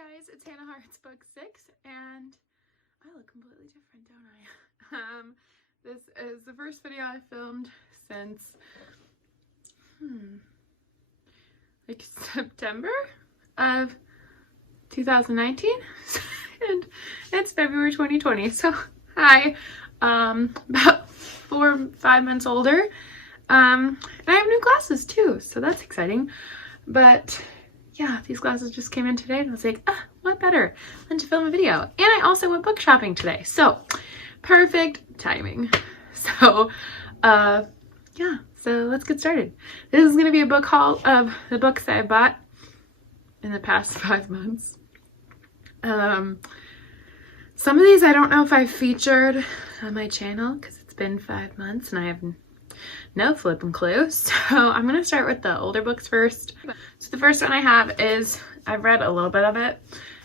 guys, it's Hannah Hart's book 6, and I look completely different, don't I? This is the first video I filmed since, like September of 2019, and it's February 2020, so hi, about 4 or 5 months older, and I have new glasses too, so that's exciting, but yeah, these glasses just came in today and I was like, what better than to film a video? And I also went book shopping today, so perfect timing. So yeah, so let's get started. This is going to be a book haul of the books that I bought in the past 5 months. Some of these I don't know if I've featured on my channel because it's been 5 months and I have no flipping clue. So I'm going to start with the older books first. So the first one I have is, I've read a little bit of it,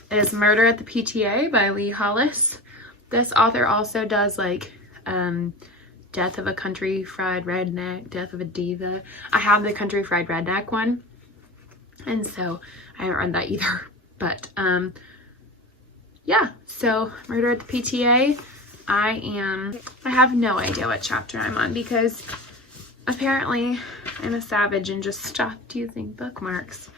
is Murder at the PTA by Lee Hollis. This author also does like Death of a Country Fried Redneck, Death of a Diva. I have the Country Fried Redneck one, and so I haven't read that either. But yeah, so Murder at the PTA. I have no idea what chapter I'm on because apparently I'm a savage and just stopped using bookmarks.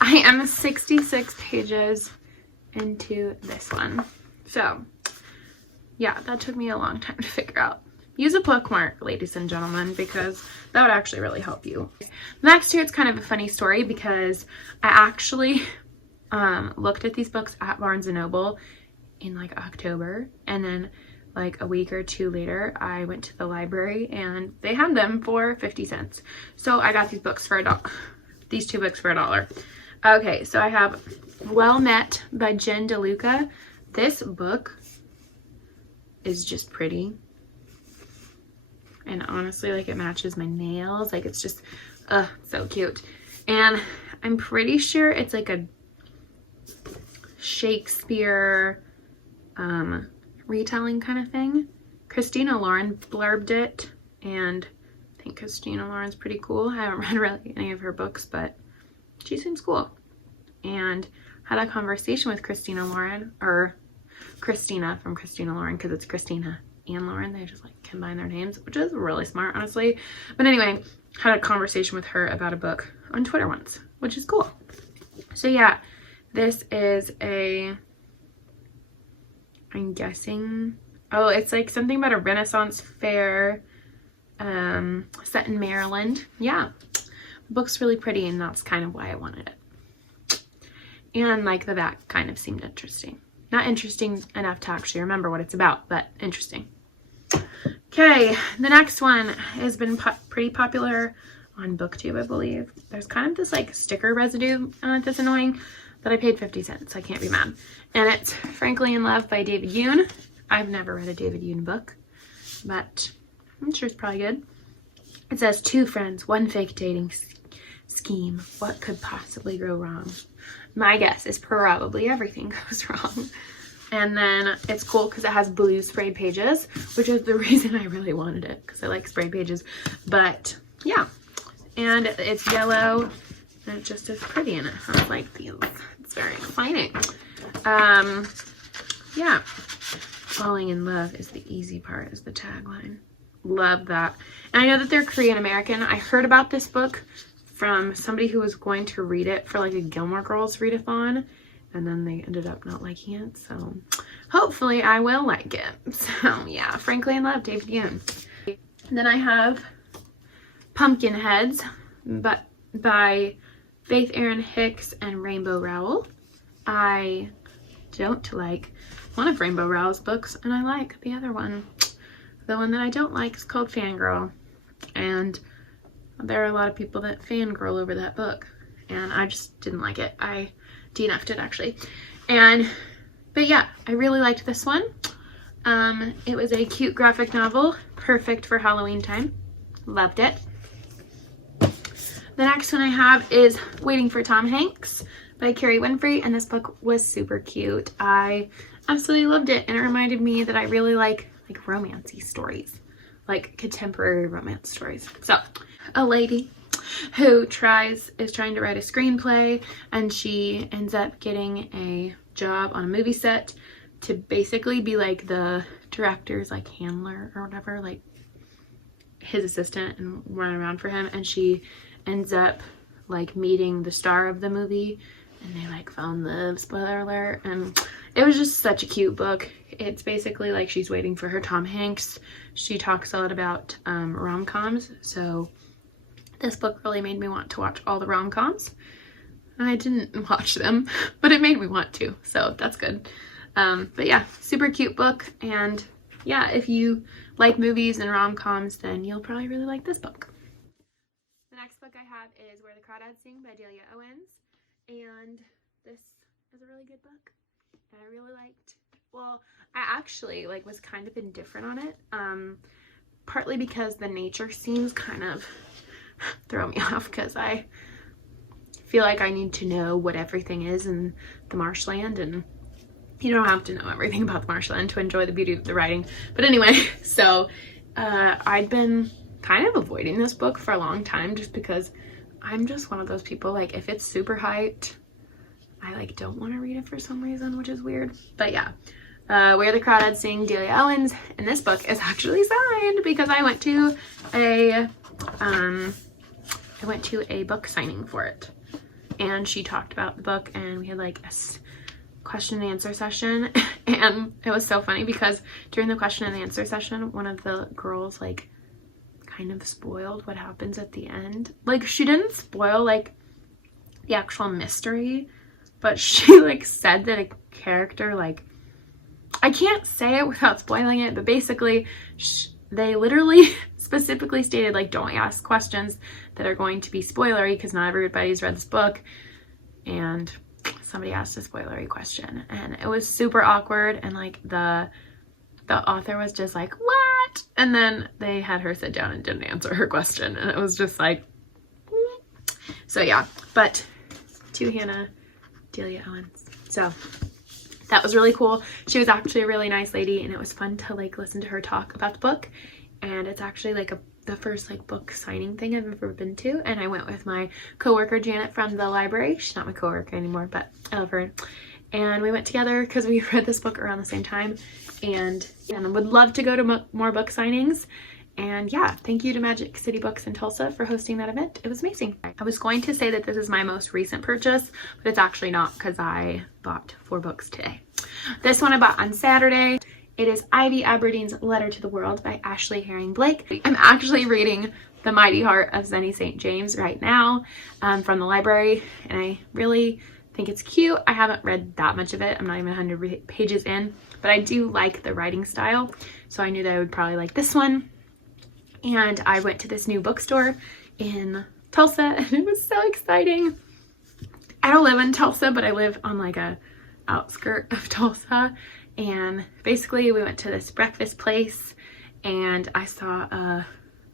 I am 66 pages into this one. So yeah, that took me a long time to figure out. Use a bookmark, ladies and gentlemen, because that would actually really help you. Next here, it's kind of a funny story because I actually looked at these books at Barnes & Noble in like October, and then like a week or two later I went to the library and they had them for 50 cents. So I got these books for $1. These 2 books for $1. Okay, so I have Well Met by Jen DeLuca. This book is just pretty. And honestly, like, it matches my nails. Like, it's just, so cute. And I'm pretty sure it's like a Shakespeare retelling kind of thing. Christina Lauren blurbed it, and I think Christina Lauren's pretty cool. I haven't read really any of her books, but she seems cool. And had a conversation with Christina Lauren, or Christina from Christina Lauren, because it's Christina and Lauren. They just like combine their names, which is really smart, honestly. But anyway, had a conversation with her about a book on Twitter once, which is cool. So yeah, this is a, I'm guessing, oh, it's like something about a Renaissance fair set in Maryland. Yeah, the book's really pretty, and that's kind of why I wanted it. And like the back kind of seemed interesting. Not interesting enough to actually remember what it's about, but interesting. Okay, the next one has been pretty popular on BookTube, I believe. There's kind of this like sticker residue on it that's annoying, but I paid 50 cents, so I can't be mad. And it's Frankly in Love by David Yoon. I've never read a David Yoon book, but I'm sure it's probably good. It says, 2 friends, 1 fake dating scheme. What could possibly go wrong? My guess is probably everything goes wrong. And then it's cool because it has blue sprayed pages, which is the reason I really wanted it, because I like sprayed pages. But yeah, and it's yellow and it just is pretty, and it has like these. It's very exciting. Yeah, falling in love is the easy part, is the tagline. Love that. And I know that they're Korean American. I heard about this book from somebody who was going to read it for like a Gilmore Girls readathon, and then they ended up not liking it, so hopefully I will like it. So yeah, Frankly in Love, David Yoon. Then I have Pumpkinheads by Faith Erin Hicks and Rainbow Rowell. I don't like one of Rainbow Rowell's books, and I like the other one. The one that I don't like is called Fangirl, and there are a lot of people that fangirl over that book, and I just didn't like it. I DNF'd it actually. But yeah, I really liked this one. It was a cute graphic novel, perfect for Halloween time. Loved it. The next one I have is Waiting for Tom Hanks by Carrie Winfrey, and this book was super cute. I absolutely loved it, and it reminded me that I really like romancy stories, like contemporary romance stories. So, a lady who is trying to write a screenplay, and she ends up getting a job on a movie set to basically be like the director's like handler or whatever, like his assistant, and run around for him. And she ends up like meeting the star of the movie, and they like fall in love, spoiler alert. And it was just such a cute book. It's basically like she's waiting for her Tom Hanks. She talks a lot about rom-coms, so this book really made me want to watch all the rom-coms. I didn't watch them, but it made me want to, so that's good. But yeah, super cute book. And yeah, if you like movies and rom-coms, then you'll probably really like this book. The next book I have is Where the Crawdads Sing by Delia Owens, and this is a really good book that I really liked. Well, I actually like was kind of indifferent on it, partly because the nature scenes kind of throw me off, because I feel like I need to know what everything is in the marshland, and you don't have to know everything about the marshland to enjoy the beauty of the writing. But anyway, so I'd been kind of avoiding this book for a long time, just because I'm just one of those people, like if it's super hyped, I like don't want to read it for some reason, which is weird. But yeah, Where the Crawdads Sing, Delia Owens, and this book is actually signed because I went to a book signing for it, and she talked about the book, and we had like a question and answer session. And it was so funny because during the question and answer session, one of the girls like kind of spoiled what happens at the end. Like she didn't spoil like the actual mystery, but she like said that a character, like, I can't say it without spoiling it, but basically they literally specifically stated like don't ask questions that are going to be spoilery, because not everybody's read this book. And somebody asked a spoilery question, and it was super awkward, and like the author was just like, what? And then they had her sit down and didn't answer her question, and it was just like, so yeah. But to Hannah, Delia Owens, so that was really cool. She was actually a really nice lady, and it was fun to like listen to her talk about the book. And it's actually like the first like book signing thing I've ever been to, and I went with my coworker Janet from the library. She's not my coworker anymore, but I love her. And we went together because we read this book around the same time, and would love to go to more book signings. And yeah, thank you to Magic City Books in Tulsa for hosting that event. It was amazing. I was going to say that this is my most recent purchase, but it's actually not, because I bought 4 books today. This one I bought on Saturday. It is Ivy Aberdeen's Letter to the World by Ashley Herring Blake. I'm actually reading The Mighty Heart of Zenny St. James right now from the library, and I really think it's cute. I haven't read that much of it. I'm not even 100 pages in, but I do like the writing style, so I knew that I would probably like this one. And I went to this new bookstore in Tulsa, and it was so exciting. I don't live in Tulsa, but I live on like a outskirt of Tulsa. And basically we went to this breakfast place, and I saw a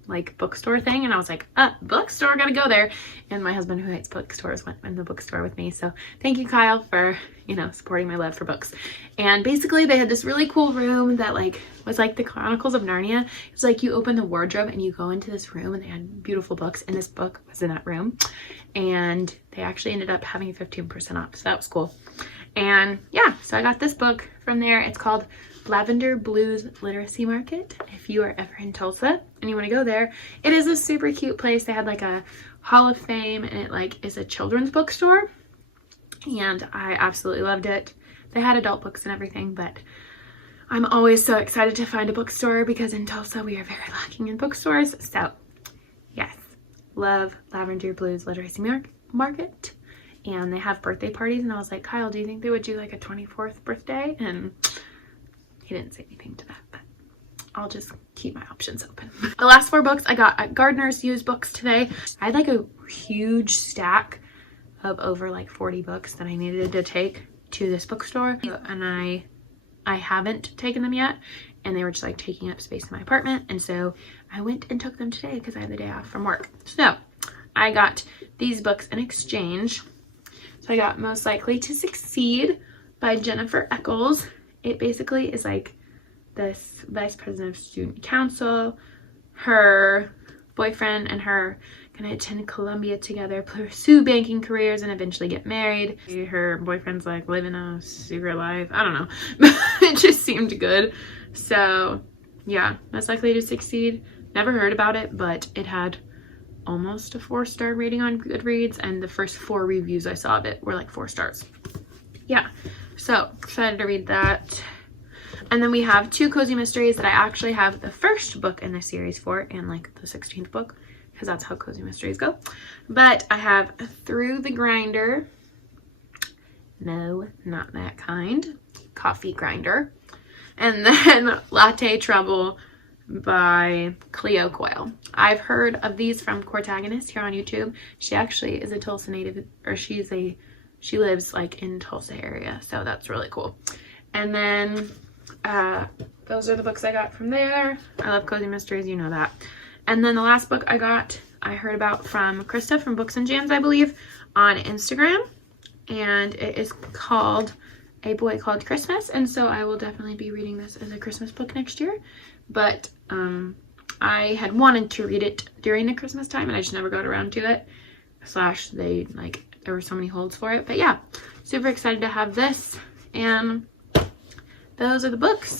like bookstore thing, and I was like, bookstore, gotta go there. And my husband, who hates bookstores, went in the bookstore with me. So thank you, Kyle, for, you know, supporting my love for books. And basically they had this really cool room that like was like the Chronicles of Narnia. It was like you open the wardrobe and you go into this room, and they had beautiful books, and this book was in that room. And they actually ended up having 15% off, so that was cool. And yeah, so I got this book from there. It's called Lavender Blues Literacy Market. If you are ever in Tulsa and you want to go there, it is a super cute place. They had like a Hall of Fame, and it like is a children's bookstore, and I absolutely loved it. They had adult books and everything, but I'm always so excited to find a bookstore, because in Tulsa we are very lacking in bookstores. So yes, love Lavender Blues Literacy Market. And they have birthday parties, and I was like, Kyle, do you think they would do like a 24th birthday? And he didn't say anything to that, but I'll just keep my options open. The last 4 books I got at Gardner's used books today. I had like a huge stack of over like 40 books that I needed to take to this bookstore, and I haven't taken them yet, and they were just like taking up space in my apartment. And so I went and took them today because I had the day off from work. So I got these books in exchange. So I got Most Likely to Succeed by Jennifer Eccles. It basically is like this vice president of student council. Her boyfriend and her gonna attend Columbia together, pursue banking careers, and eventually get married. Her boyfriend's like living a secret life. I don't know. It just seemed good. So yeah, most likely to succeed. Never heard about it, but it had almost a 4-star rating on Goodreads, and the first 4 reviews I saw of it were like 4 stars. Yeah, so excited to read that. And then we have 2 cozy mysteries that I actually have the first book in the series for, and like the 16th book, because that's how cozy mysteries go. But I have Through the Grinder. No, not that kind. Coffee Grinder. And then Latte Trouble by Cleo Coyle. I've heard of these from Cortagonist here on YouTube. She actually is a Tulsa native, or she lives like in Tulsa area, so that's really cool. And then those are the books I got from there. I love cozy mysteries, you know that. And then the last book I heard about from Krista from Books and Jams, I believe, on Instagram, and it is called A Boy Called Christmas, and so I will definitely be reading this as a Christmas book next year. But I had wanted to read it during the Christmas time, and I just never got around to it. / there were so many holds for it. But yeah, super excited to have this, and those are the books.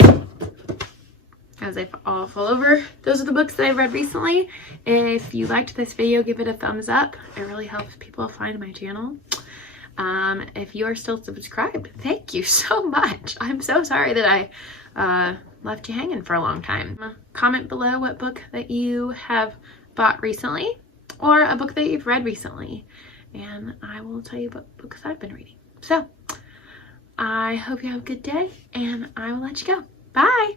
As they all fall over, those are the books that I've read recently. If you liked this video, give it a thumbs up. It really helps people find my channel. If you are still subscribed, thank you so much. I'm so sorry that I left you hanging for a long time. Comment below what book that you have bought recently, or a book that you've read recently, and I will tell you what books I've been reading. So I hope you have a good day, and I will let you go. Bye.